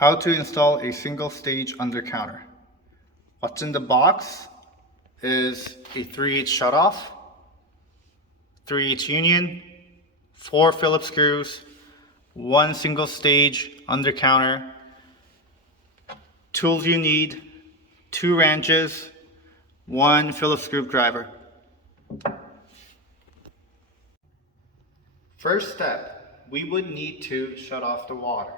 How to install a single stage under counter. What's in the box is a 3/8 shutoff, 3/8 union, 4 Phillips screws, 1 single stage under counter, tools you need, 2 wrenches, 1 Phillips screwdriver. First step, we would need to shut off the water.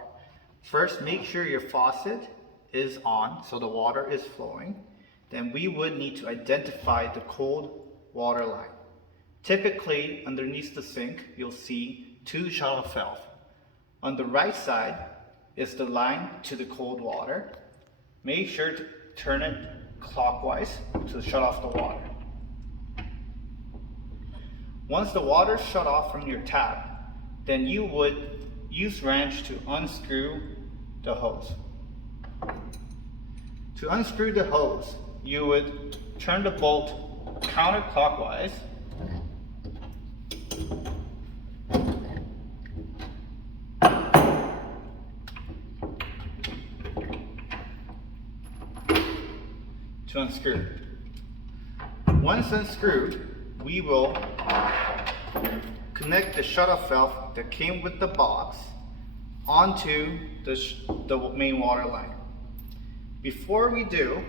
First, make sure your faucet is on, so the water is flowing. Then we would need to identify the cold water line. Typically, underneath the sink, you'll see 2 shutoff valves. On the right side is the line to the cold water. Make sure to turn it clockwise to shut off the water. Once the water is shut off from your tap, then you would use wrench to unscrew the hose. To unscrew the hose, you would turn the bolt counterclockwise to unscrew. Once unscrewed, we will connect the shutoff valve that came with the box onto the main water line. Before we do,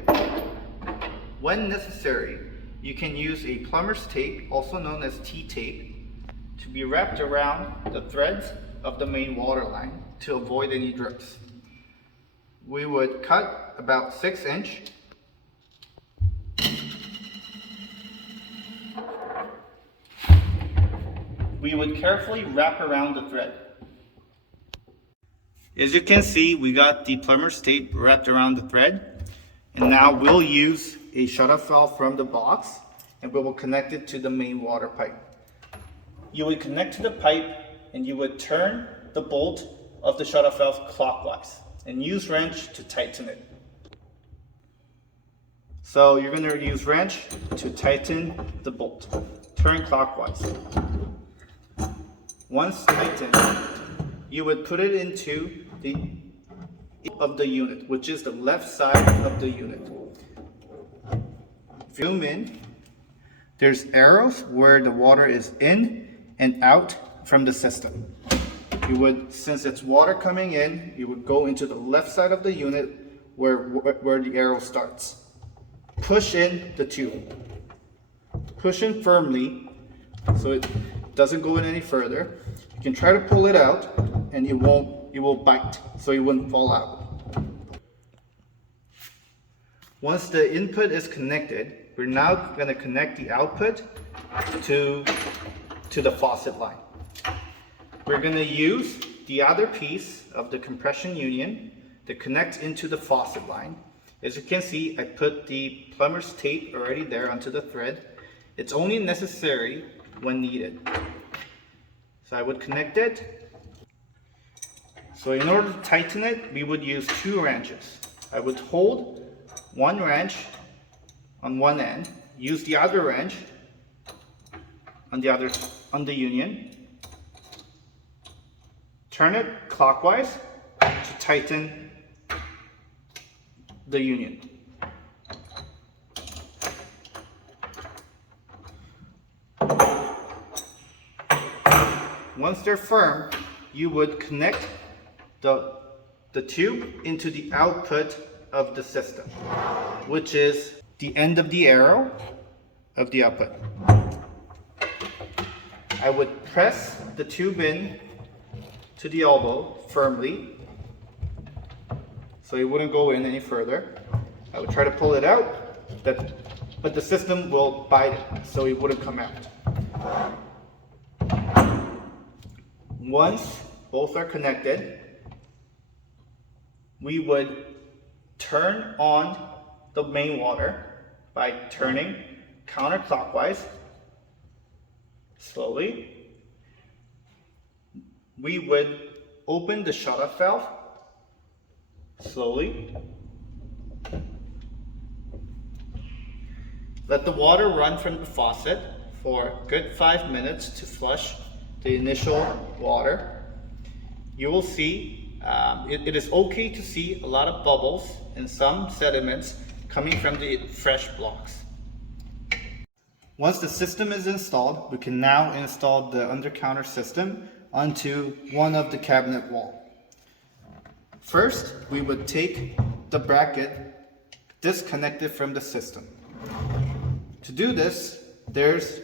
when necessary, you can use a plumber's tape, also known as T-tape, to be wrapped around the threads of the main water line to avoid any drips. We would cut about 6 inch. We would carefully wrap around the thread. As you can see, we got the plumber's tape wrapped around the thread. And now we'll use a shutoff valve from the box and we will connect it to the main water pipe. You would connect to the pipe and you would turn the bolt of the shutoff valve clockwise and use wrench to tighten it. So you're going to use wrench to tighten the bolt. Turn clockwise. Once tightened, you would put it into the unit, which is the left side of the unit. Zoom in. There's arrows where the water is in and out from the system. You would, since it's water coming in, you would go into the left side of the unit where the arrow starts. Push in the tube. Push in firmly so it doesn't go in any further. You can try to pull it out and it will bite, so it wouldn't fall out. Once the input is connected, we're now going to connect the output to the faucet line. We're going to use the other piece of the compression union that connects into the faucet line. As you can see, I put the plumber's tape already there onto the thread. It's only necessary when needed. So I would connect it. So in order to tighten it, we would use 2 wrenches. I would hold 1 wrench on one end, use the other wrench on the union, turn it clockwise to tighten the union. Once they're firm, you would connect the tube into the output of the system, which is the end of the arrow of the output. I would press the tube in to the elbow firmly so it wouldn't go in any further. I would try to pull it out, but the system will bite it, so it wouldn't come out. Once both are connected, we would turn on the main water by turning counterclockwise, slowly. We would open the shutoff valve, slowly. Let the water run from the faucet for a good 5 minutes to flush the initial water. You will see It is okay to see a lot of bubbles and some sediments coming from the fresh blocks. Once the system is installed, we can now install the under-counter system onto one of the cabinet wall. First, we would take the bracket disconnected from the system. To do this, there's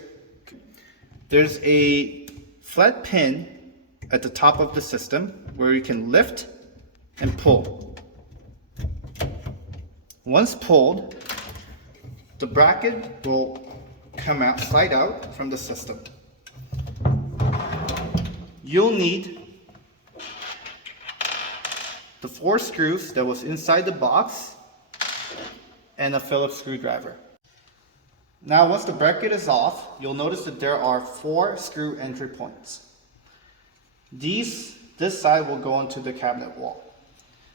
a flat pin at the top of the system where you can lift and pull. Once pulled, the bracket will slide out from the system. You'll need the 4 screws that was inside the box and a Phillips screwdriver. Now once the bracket is off, you'll notice that there are 4 screw entry points. This side will go onto the cabinet wall.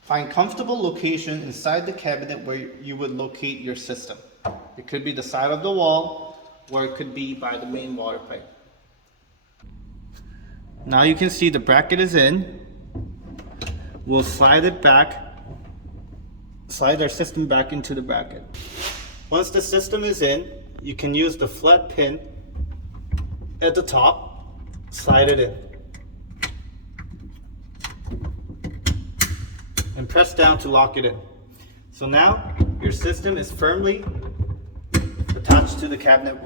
Find comfortable location inside the cabinet where you would locate your system. It could be the side of the wall, or it could be by the main water pipe. Now you can see the bracket is in. We'll slide our system back into the bracket. Once the system is in, you can use the flat pin at the top, slide it in, and press down to lock it in. So now your system is firmly attached to the cabinet wall.